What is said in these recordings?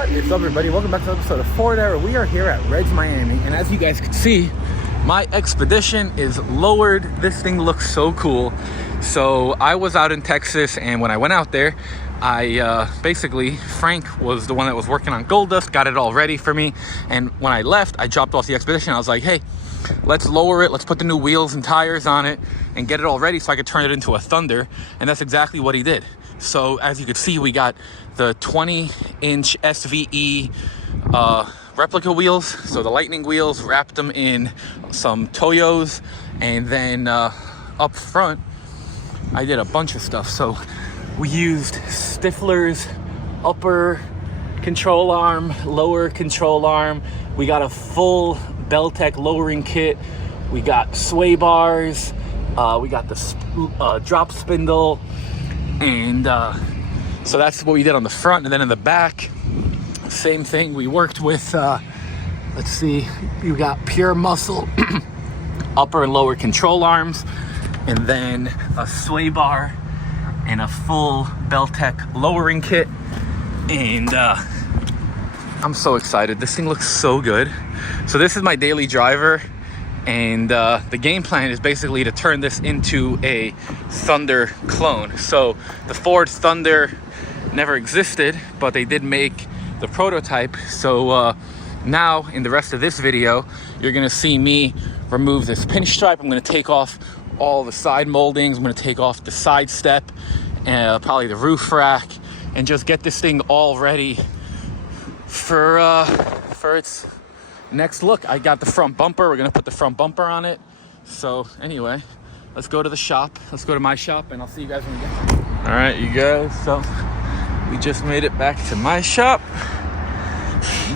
What is up, everybody? Welcome back to another episode of Ford Era. We are here at Reds Miami, and as you guys can see, my Expedition is lowered. This thing looks so cool. So I was out in Texas, and when I went out there, basically Frank was the one that was working on Gold Dust, got it all ready for me. And when I left, I dropped off the Expedition. I was like, hey, let's lower it. Let's put the new wheels and tires on it and get it all ready so I could turn it into a Thunder. And that's exactly what he did. So as you can see, we got the 20-inch SVE replica wheels. So the Lightning wheels, wrapped them in some Toyos, and then up front, I did a bunch of stuff. So we used Stifler's upper control arm, lower control arm. We got a full Beltec lowering kit. We got sway bars. We got the drop spindle. And so that's what we did on the front. And then in the back, same thing. We worked with, let's see, you got pure muscle upper and lower control arms, and then a sway bar and a full Beltec lowering kit. And I'm so excited. This thing looks so good. So this is my daily driver, and the game plan is basically to turn this into a Thunder clone. So the Ford Thunder never existed, but they did make the prototype. So now in the rest of this video, you're gonna see me remove this pinstripe. I'm gonna take off all the side moldings. I'm gonna take off the side step, probably the roof rack, and just get this thing all ready for its next look. I got the front bumper. We're gonna put the front bumper on it. So anyway, let's go to the shop. Let's go to my shop, and I'll see you guys when we get there. All right, you guys, so we just made it back to my shop.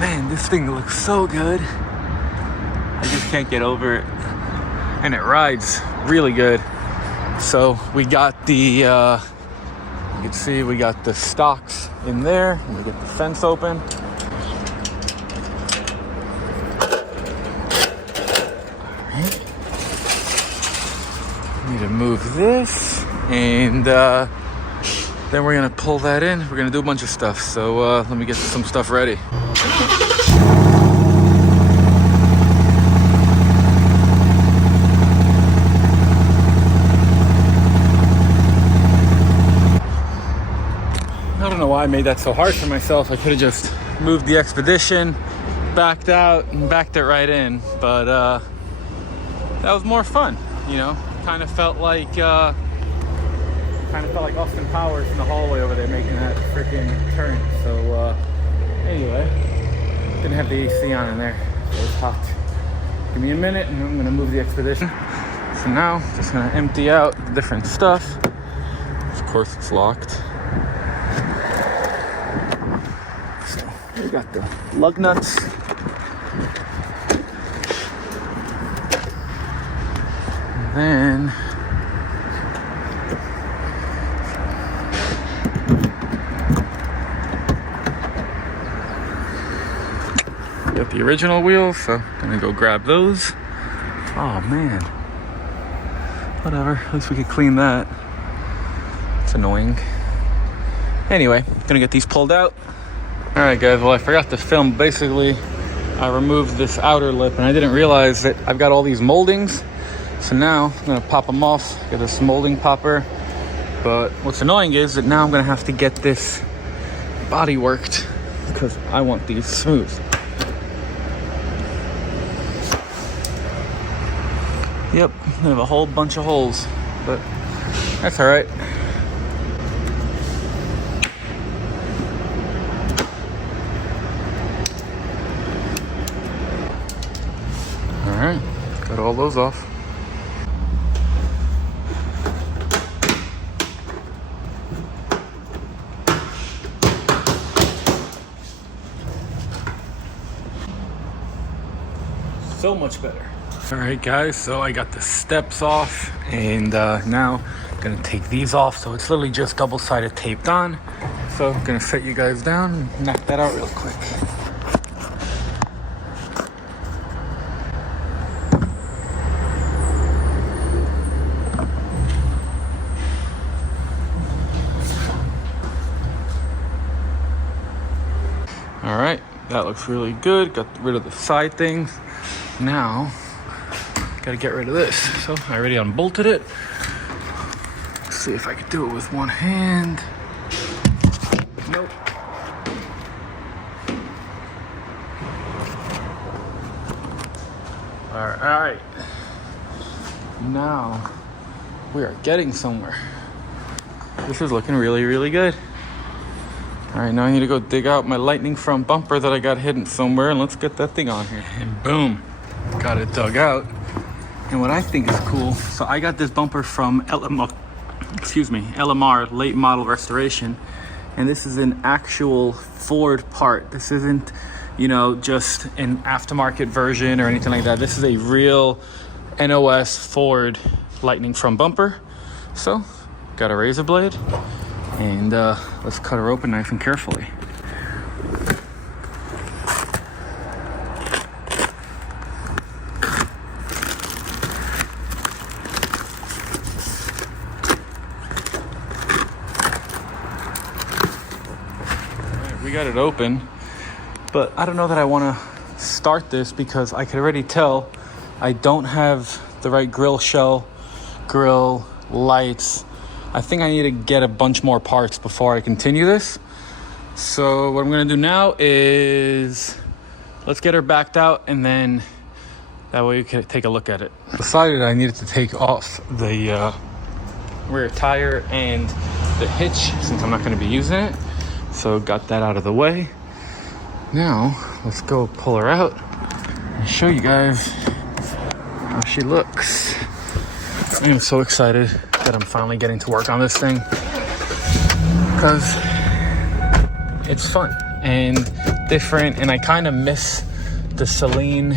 Man, this thing looks so good. I just can't get over it. And it rides really good. So we got the, you can see we got the stocks in there. Let me get the fence open. Need to move this, and then we're gonna pull that in. We're gonna do a bunch of stuff. So let me get some stuff ready. I don't know why I made that so hard for myself. I could have just moved the Expedition, backed out, and backed it right in. But that was more fun, you know. Kind of felt like Austin Powers in the hallway over there making that freaking turn. So anyway, didn't have the AC on in there, so it was hot. Give me a minute and I'm gonna move the Expedition. So now just gonna empty out the different stuff. Of course it's locked. So we got the lug nuts. Then got the original wheels, so I'm gonna go grab those. Oh man, whatever, at least we could clean that. It's annoying. Anyway, gonna get these pulled out. All right guys, well I forgot to film. Basically I removed this outer lip and I didn't realize that I've got all these moldings. So now I'm gonna pop them off, get this molding popper. But what's annoying is that now I'm gonna have to get this body worked because I want these smooth. Yep, I have a whole bunch of holes, but that's all right. All right, got all those off. So much better. All right guys, so I got the steps off, and now I'm gonna take these off. So it's literally just double-sided taped on. So I'm gonna set you guys down and knock that out real quick. All right, that looks really good. Got rid of the side things. Now, gotta get rid of this. So I already unbolted it. Let's see if I could do it with one hand. Nope. All right. Now we are getting somewhere. This is looking really, really good. All right, now I need to go dig out my lightning front bumper that I got hidden somewhere, and let's get that thing on here. And boom, got it dug out. And what I think is cool, so I got this bumper from LMR, late model restoration, and this is an actual Ford part. This isn't, you know, just an aftermarket version or anything like that. This is a real NOS Ford lightning front bumper. So, got a razor blade, and let's cut her open nice and carefully. We got it open, but I don't know that I want to start this because I can already tell I don't have the right grill shell, grill, lights. I think I need to get a bunch more parts before I continue this. So what I'm gonna do now is let's get her backed out, and then that way we can take a look at it. Decided I needed to take off the rear tire and the hitch since I'm not gonna be using it. So got that out of the way. Now let's go pull her out and show you guys how she looks. I am so excited that I'm finally getting to work on this thing because it's fun and different, and I kind of miss the Celine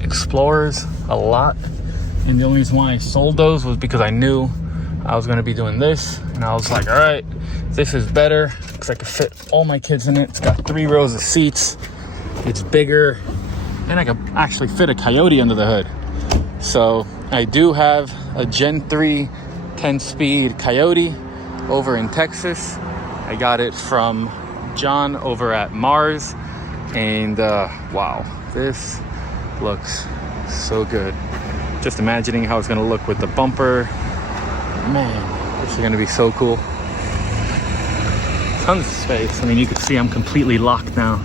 Explorers a lot, and the only reason why I sold those was because I knew I was going to be doing this, and I was like, all right, this is better because I could fit all my kids in it. It's got 3 rows of seats, it's bigger, and I could actually fit a Coyote under the hood. So I do have a Gen 3 10-speed Coyote over in Texas. I got it from John over at Mars, and wow, this looks so good. Just imagining how it's gonna look with the bumper. Man, this is gonna be so cool. Tons of space. I mean, you can see I'm completely locked now.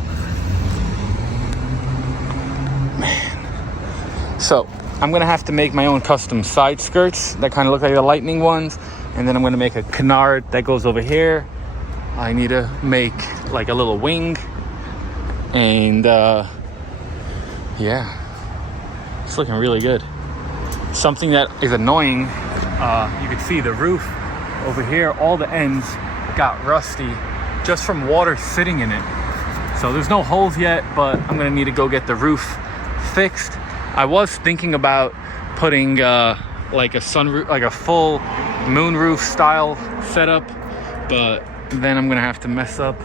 Man. So I'm gonna have to make my own custom side skirts that kind of look like the Lightning ones, and then I'm gonna make a canard that goes over here. I need to make like a little wing, and yeah, it's looking really good. Something that is annoying, you can see the roof over here, all the ends got rusty just from water sitting in it. So there's no holes yet, but I'm gonna need to go get the roof fixed. I was thinking about putting like a sunroof, like a full moonroof style setup, but then I'm gonna have to mess up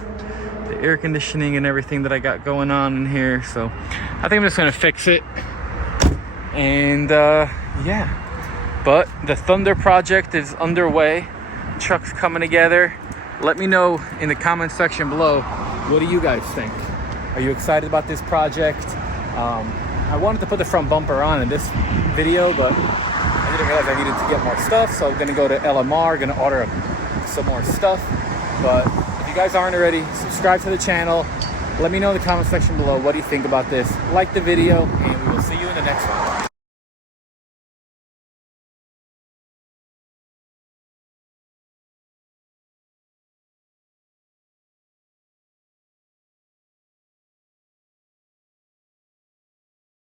the air conditioning and everything that I got going on in here. So I think I'm just gonna fix it, and yeah. But the Thunder project is underway. Truck's coming together. Let me know in the comment section below, what do you guys think? Are you excited about this project? I wanted to put the front bumper on in this video, but I didn't realize I needed to get more stuff, so I'm gonna go to LMR, gonna order some more stuff. But if you guys aren't already, subscribe to the channel. Let me know in the comment section below, what do you think about this? Like the video, and we will see you in the next one.